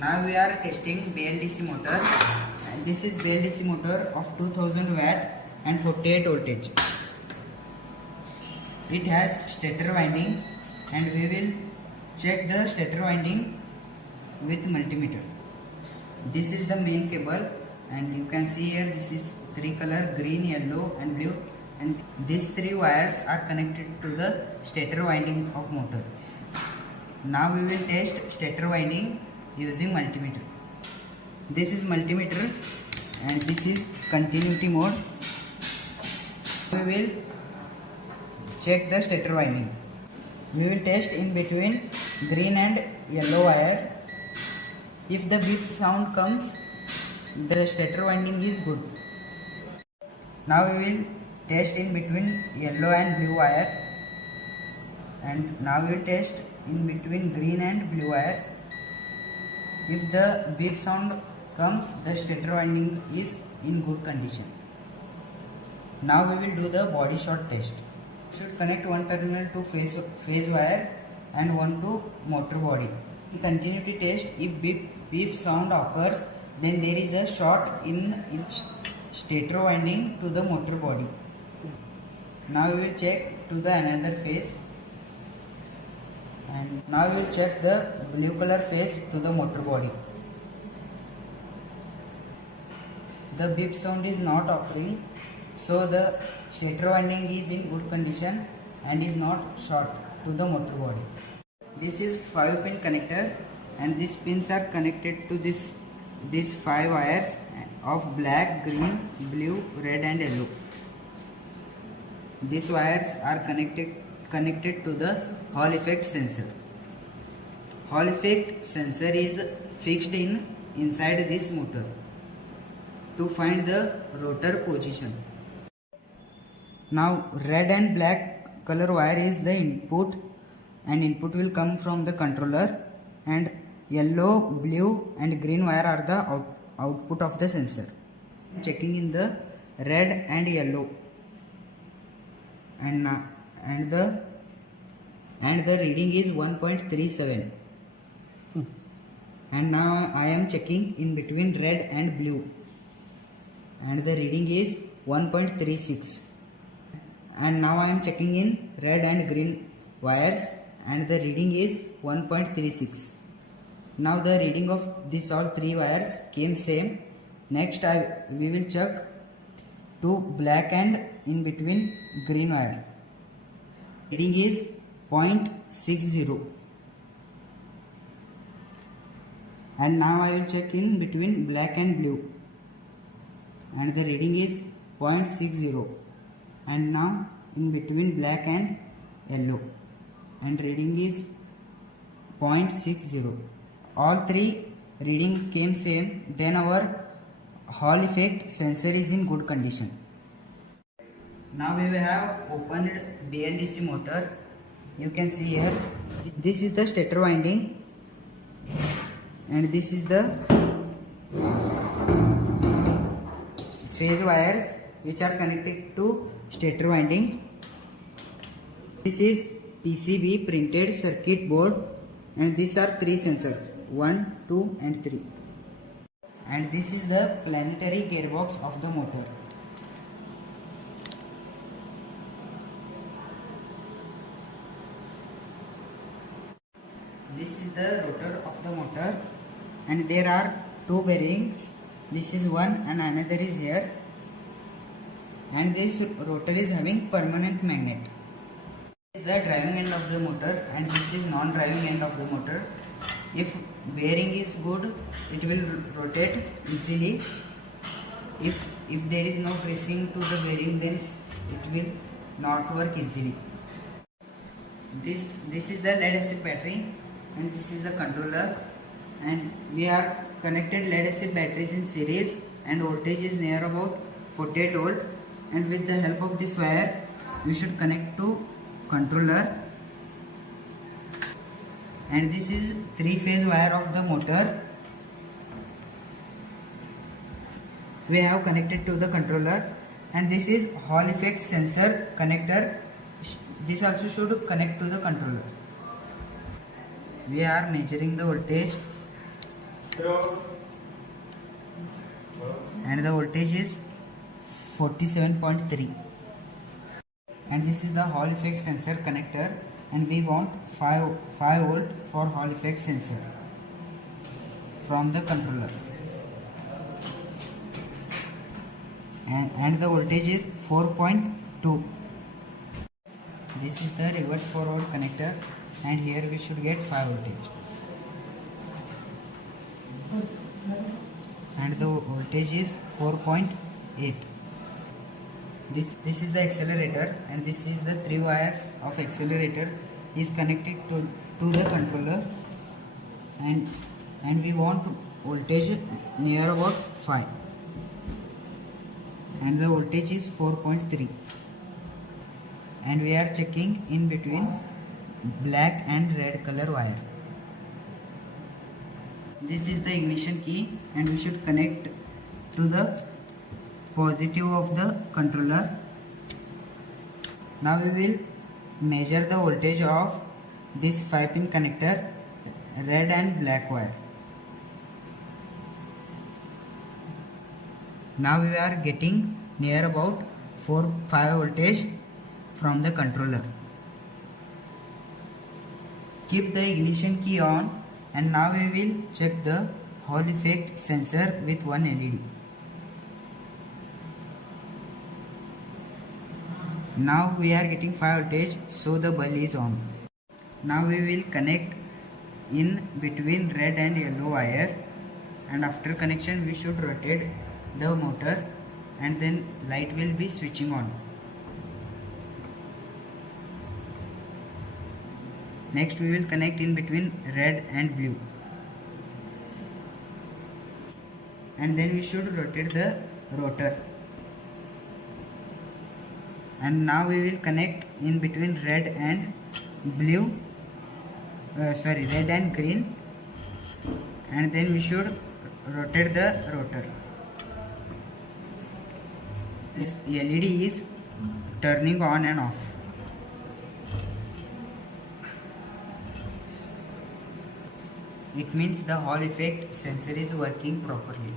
Now we are testing BLDC motor. And this is BLDC motor of 2000 watt and 48 voltage. It has stator winding and we will check the stator winding with multimeter. This is the main cable and you can see here this is three color green, yellow and blue, and these three wires are connected to the stator winding of motor. Now we will test stator winding using multimeter. This is multimeter and this is continuity mode. We will check the stator winding. We will test in between green and yellow wire. If the beep sound comes, the stator winding is good. Now we will test in between yellow and blue wire, and now we will test in between green and blue wire. If the beep sound comes, the stator winding is in good condition. Now we will do the body short test. Should connect one terminal to phase wire and one to motor body. In continuity test, if beep sound occurs, then there is a short in stator winding to the motor body. Now we will check to the another phase, and now we will check the blue color phase to the motor body. The beep sound is not occurring, so the stator winding is in good condition and is not short to the motor body. This is 5-pin connector and these pins are connected to these 5 wires of black, green, blue, red and yellow. These wires are connected to the Hall effect sensor. Hall effect sensor is fixed inside this motor to find the rotor position. Now red and black color wire is the input, and input will come from the controller, and yellow, blue and green wire are the output of the sensor. Checking in the red and yellow, and the reading is 1.37. And now I am checking in between red and blue, and the reading is 1.36. And now I am checking in red and green wires and the reading is 1.36. Now the reading of these all three wires came same. Next we will check to black and in between green wire. Reading is 0.60. And now I will check in between black and blue, and the reading is 0.60. And now in between black and yellow, and reading is 0.60. All three reading came same. Then our Hall effect sensor is in good condition. Now we have opened BLDC motor. You can see here, this is the stator winding and this is the phase wires which are connected to stator winding. This is PCB printed circuit board, and these are three sensors, 1, 2 and 3. And this is the planetary gearbox of the motor. This is the rotor of the motor, and there are two bearings. This is one and another is here. And this rotor is having permanent magnet. This is the driving end of the motor and this is non-driving end of the motor. If bearing is good, it will rotate easily. If there is no greasing to the bearing, then it will not work easily. This is the lead acid battery and this is the controller, and we are connected lead acid batteries in series, and voltage is near about 48 volt. And with the help of this wire we should connect to controller, and this is 3-phase wire of the motor we have connected to the controller, and this is Hall effect sensor connector. This also should connect to the controller. We are measuring the voltage and the voltage is 47.3. And this is the Hall effect sensor connector, and we want 5 volt for Hall effect sensor from the controller, and the voltage is 4.2. This is the reverse forward connector, and here we should get 5 voltage, and the voltage is 4.8. This is the accelerator, and this is the 3 wires of accelerator is connected to the controller, and we want voltage near about 5, and the voltage is 4.3, and we are checking in between black and red color wire. This is the ignition key, and we should connect to the positive of the controller. Now we will measure the voltage of this 5-pin connector, red and black wire. Now we are getting near about 4-5 voltage from the controller. Keep the ignition key on, and now we will check the Hall effect sensor with one LED. Now we are getting 5 voltage, so the bulb is on. Now we will connect in between red and yellow wire, and after connection we should rotate the motor, and then light will be switching on. Next we will connect in between red and blue, and then we should rotate the rotor. And now we will connect in between red and red and green, and then we should rotate the rotor. This LED is turning on and off. It means the Hall effect sensor is working properly.